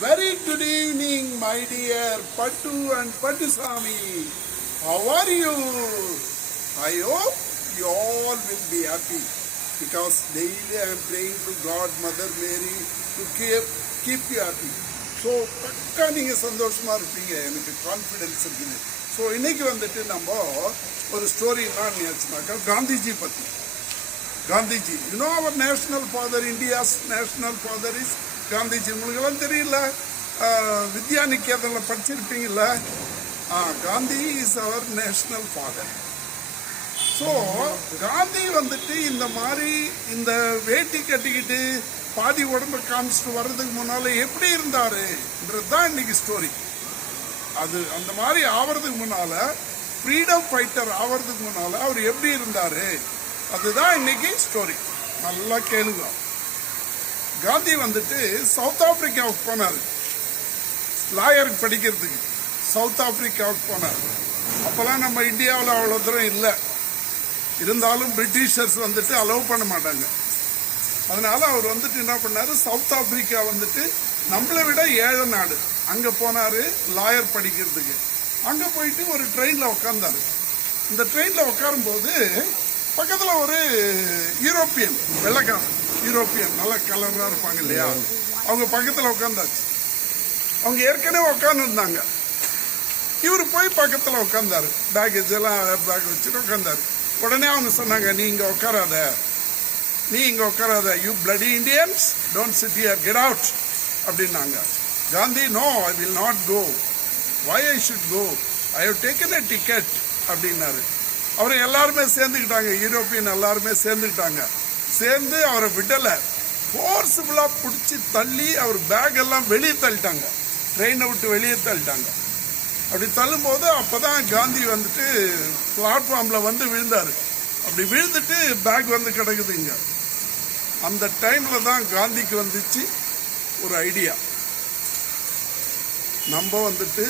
Very good evening, my dear Pattu and Pattusami. How are you? I hope you all will be happy because daily I am praying to God, Mother Mary to keep you happy. So பக்கா நீங்கள் சந்தோஷமாக இருப்பீங்க, எனக்கு confidence இருக்குது. So இன்னைக்கு வந்துட்டு நம்ம ஒரு ஸ்டோரி என்ன நினச்சுனாக்கா காந்திஜி பற்றி. காந்திஜி, யூனோ அவர் national father, India's national father is Gandhiji. உங்களுக்கெல்லாம் தெரியல, வித்யா நிகேதனில் படிச்சிருப்பீங்கல்ல. காந்தி இஸ் அவர் நேஷனல் ஃபாதர். ஸோ காந்தி வந்துட்டு இந்த மாதிரி இந்த வேட்டி கட்டிக்கிட்டு பாதி உடம்பு காமிச்சிட்டு வர்றதுக்கு முன்னால எப்படி இருந்தாருன்றது தான் இன்னைக்கு ஸ்டோரி. அது அந்த மாதிரி ஆவறதுக்கு முன்னால, ஃப்ரீடம் ஃபைட்டர் ஆவறதுக்கு முன்னால அவர் எப்படி இருந்தாரு, அதுதான் இன்னைக்கு ஸ்டோரி. நல்லா கேளுங்க. காந்தி வந்துட்டு சவுத் ஆப்பிரிக்காவுக்கு போனார் லாயருக்கு படிக்கிறதுக்கு. சவுத் ஆப்பிரிக்காவுக்கு போனார். அப்போல்லாம் நம்ம இந்தியாவில் அவ்வளோ தூரம் இல்லை, இருந்தாலும் பிரிட்டிஷர்ஸ் வந்துட்டு அலோவ் பண்ண மாட்டாங்க. அதனால அவர் வந்துட்டு என்ன பண்ணாரு, சவுத் ஆப்பிரிக்கா வந்துட்டு நம்மளை விட ஏழை நாடு. அங்கே போனார் லாயர் படிக்கிறதுக்கு. அங்கே போயிட்டு ஒரு ட்ரெயினில் உட்காந்தாரு. இந்த ட்ரெயினில் உட்காரும்போது பக்கத்தில் ஒரு யூரோப்பியன், வெள்ளைக்காரன் யூரோப்பியன், நல்ல கலராக இருப்பாங்க இல்லையா, அவங்க பக்கத்தில் உட்காந்தாச்சு. அவங்க ஏற்கனவே உட்காந்துருந்தாங்க. இவர் போய் பக்கத்தில் உட்காந்தாரு, பேக்கேஜ் எல்லாம் பேக் வச்சுட்டு உட்காந்தாரு. உடனே அவங்க சொன்னாங்க, நீ இங்கே உட்காராத, you bloody Indians, don't sit here, get out அப்படின்னாங்க. Gandhi, no, I will not go. Why I should go, I have taken a ticket அப்படின்னாரு. அவரை எல்லாருமே சேர்ந்துக்கிட்டாங்க, யூரோப்பியன் எல்லாருமே சேர்ந்துக்கிட்டாங்க. சேர்ந்து அவரை விடலை, ஃபோர்ஸபுளாக பிடிச்சி தள்ளி அவர் பேக் எல்லாம் வெளியே தள்ளிட்டாங்க, ட்ரெயினை விட்டு வெளியே தள்ளிட்டாங்க. அப்படி தள்ளும்போது அப்போ தான் காந்தி வந்துட்டு பிளாட்ஃபார்மில் வந்து விழுந்தார். அப்படி விழுந்துட்டு பேக் வந்து கிடக்குதுங்க. அந்த டைமில் தான் காந்திக்கு வந்துச்சு ஒரு ஐடியா, நம்ம வந்துட்டு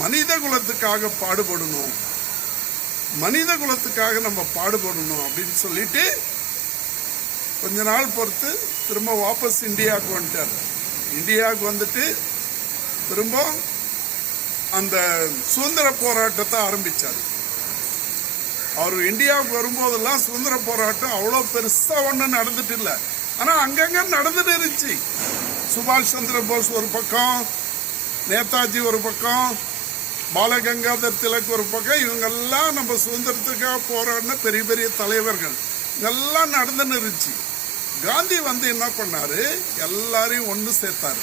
மனித குலத்துக்காக பாடுபடணும், மனித குலத்துக்காக நம்ம பாடுபடணும் அப்படின்னு சொல்லிட்டு கொஞ்ச நாள் பொறுத்து திரும்ப வாபஸ் இந்தியாவுக்கு வந்துட்டார். இந்தியாவுக்கு வந்துட்டு திரும்ப அந்த சுதந்திர போராட்டத்தை ஆரம்பித்தார். அவர் இந்தியாவுக்கு வரும்போதெல்லாம் சுதந்திர போராட்டம் அவ்வளோ பெருசாக ஒன்றும் நடந்துட்டு இல்லை, ஆனால் அங்கங்கே நடந்துட்டு இருந்துச்சு. சுபாஷ் சந்திர போஸ் ஒரு பக்கம், நேதாஜி ஒரு பக்கம், பாலகங்காதர் திலக் ஒரு பக்கம், இவங்கெல்லாம் நம்ம சுதந்திரத்துக்காக போராடின பெரிய பெரிய தலைவர்கள் இதெல்லாம் நடந்துன்னு இருந்துச்சு. காந்தி வந்து என்ன பண்ணாரு, எல்லாரையும் ஒன்று சேர்த்தாரு.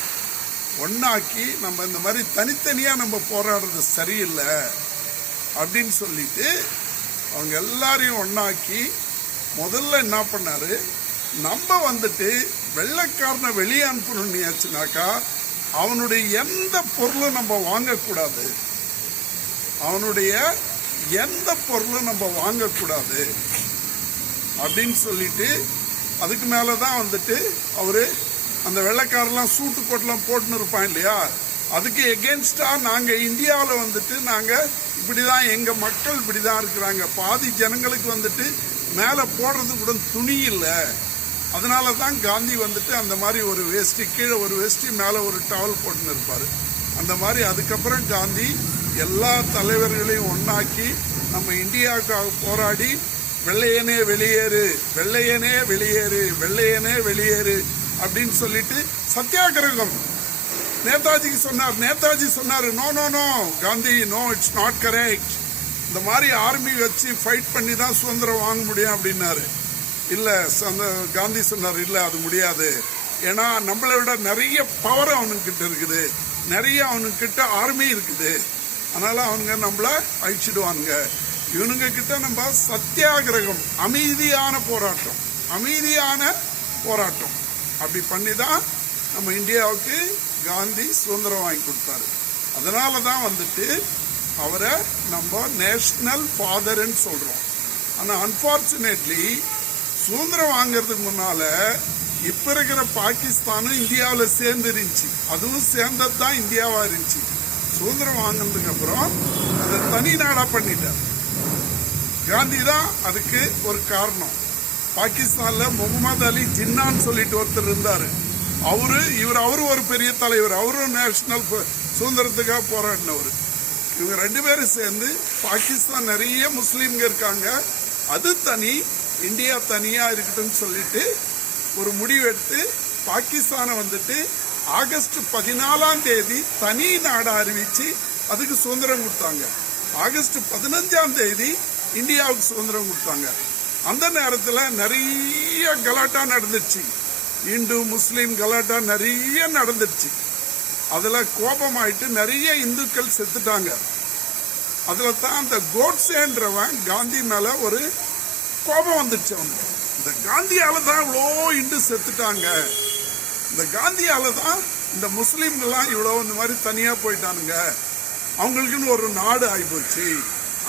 ஒன்னாக்கி நம்ம இந்த மாதிரி தனித்தனியாக நம்ம போராடுறது சரியில்லை அப்படின்னு சொல்லிட்டு அவங்க எல்லாரையும் ஒன்னாக்கி முதல்ல என்ன பண்ணாரு, நம்ம வந்துட்டு வெள்ளைக்காரனை வெளியே அனுப்பணும்னாச்சுனாக்கா அவனுடைய எந்த பொருளும் நம்ம வாங்கக்கூடாது, அவனுடைய எந்த பொருளும் நம்ம வாங்கக்கூடாது அப்படின்னு சொல்லிட்டு, அதுக்கு மேலே தான் வந்துட்டு அவரு அந்த வெள்ளைக்காரெல்லாம் சூட்டு கோட்டெல்லாம் போட்டுன்னு இருப்பான் இல்லையா, அதுக்கு எகென்ஸ்டாக நாங்கள் இந்தியாவில் வந்துட்டு நாங்கள் இப்படி தான், எங்கள் மக்கள் இப்படி தான் இருக்கிறாங்க, பாதி ஜனங்களுக்கு வந்துட்டு மேலே போடுறது கூட துணி இல்லை. அதனால தான் காந்தி வந்துட்டு அந்த மாதிரி ஒரு வேஷ்டி, கீழே ஒரு வேஷ்டி, மேலே ஒரு டவல் போட்டுன்னு இருப்பார். அந்த மாதிரி அதுக்கப்புறம் காந்தி எல்லா தலைவர்களையும் ஒன்றாக்கி நம்ம இந்தியாவுக்காக போராடி வெள்ளையனே வெளியேறு, வெள்ளையனே வெளியேறு, வெள்ளையனே வெளியேறு அப்படின்னு சொல்லிட்டு சத்தியாகிரகம் நேதாஜிக்கு சொன்னார். நேதாஜி சொன்னார், no no no Gandhi, no, it's not correct, இந்த மாதிரி ஆர்மி வச்சு ஃபைட் பண்ணி தான் சுதந்திரம் வாங்க முடியும் அப்படின்னாரு. இல்லை, காந்தி சொன்னார், இல்லை அது முடியாது, ஏன்னா நம்மளை விட நிறைய பவர் அவனுக்கிட்ட இருக்குது, நிறைய அவனுக்கிட்ட ஆர்மி இருக்குது, அதனால அவனுங்க நம்மளை அழிச்சிடுவானுங்க, இவனுங்க கிட்ட நம்ம சத்தியாகிரகம், அமைதியான போராட்டம், அமைதியான போராட்டம் அப்படி பண்ணி தான் நம்ம இந்தியாவுக்கு காந்தி சுதந்திரம் வாங்கி கொடுத்தாரு. அதனால தான் வந்துட்டு அவரை நம்ம நேஷனல் ஃபாதர்ன்னு சொல்கிறோம். ஆனால் அன்ஃபார்ச்சுனேட்லி சுதந்திரம் வாங்கிறதுக்கு முன்னால் இப்போ இருக்கிற பாகிஸ்தானும் இந்தியாவில் சேர்ந்து இருந்துச்சு, அதுவும் சேர்ந்தது தான் இந்தியாவாக இருந்துச்சு. சுதந்திரம் வாங்கினதுக்கு அப்புறம் அதை தனி நாடாக பண்ணிட்டார். காந்தி தான் அதுக்கு ஒரு காரணம். பாகிஸ்தானில் முகமது அலி ஜின்னான்னு சொல்லிட்டு ஒருத்தர் இருந்தார். அவரு ஒரு பெரிய தலைவர், அவரும் நேஷனல் சுதந்திரத்துக்காக போராடினவர். இவங்க 2 பேரும் சேர்ந்து பாகிஸ்தான் நிறைய முஸ்லீம்ங்க இருக்காங்க, அது தனி, இந்தியா தனியா இருக்கட்டும் சொல்லிட்டு ஒரு முடிவெடுத்து பாகிஸ்தானை வந்துட்டு ஆகஸ்ட் 14ஆம் தேதி தனி நாடா அறிவிச்சு அதுக்கு சுதந்திரம் கொடுத்தாங்க. ஆகஸ்ட் 15ஆம் தேதி இந்தியாவுக்கு சுதந்திரம் கொடுத்தாங்க. அந்த நேரத்தில் நிறைய கலாட்டா நடந்துச்சு, இந்து முஸ்லீம் கலாட்டா நிறைய நடந்துச்சு. அதில் கோபமாயிட்டு நிறைய இந்துக்கள் செத்துட்டாங்க. அதில் தான் அந்த கோட்ஸேன்றவன் காந்தி மேலே ஒரு கோபம் வந்துச்சு அவனுக்கு. இந்த காந்தியால தான் இவ்வளோ இந்து செத்துட்டாங்க, இந்த காந்தியால தான் இந்த முஸ்லீம்கள்லாம் இவ்வளோ இந்த மாதிரி தனியாக போயிட்டானுங்க, அவங்களுக்குன்னு ஒரு நாடு ஆகிப்போச்சு.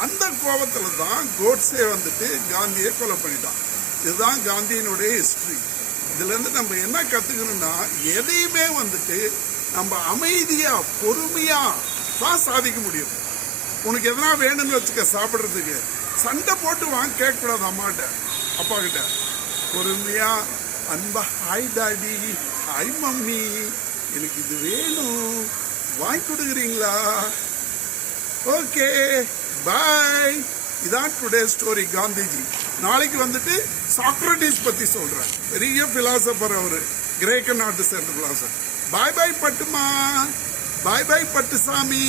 அந்த கோபத்தில் தான் கோட்ஸே வந்துட்டு காந்தியை கொலை பண்ணிட்டான். இதுதான் காந்தியினுடைய ஹிஸ்டரி. இதுலேருந்து நம்ம என்ன கற்றுக்கணும்னா, எதையுமே வந்துட்டு நம்ம அமைதியாக பொறுமையாக தான் சாதிக்க முடியும். உனக்கு எதனா வேணும்னு வச்சுக்க, சாப்பிட்றதுக்கு சண்டை போட்டு வாங்க கேட்கக்கூடாது. அம்மாட்ட அப்பா கிட்ட பொறுமையா அன்பா, ஹாய் டாடி, ஹாய் மம்மி, எனக்கு இது வேணும், வாங்கி கொடுக்குறீங்களா, ஓகே பாய். இதான் டுடே ஸ்டோரி காந்திஜி. நாளைக்கு வந்துட்டு சாக்ரட்டிஸ் பத்தி சொல்றேன், பெரிய பிலாசபர் அவரு, கிரேக்க நாட்டு சேர்ந்த பிலாசபர். பாய் பாய் பட்டுமா, பாய் பாய் பட்டுசாமி.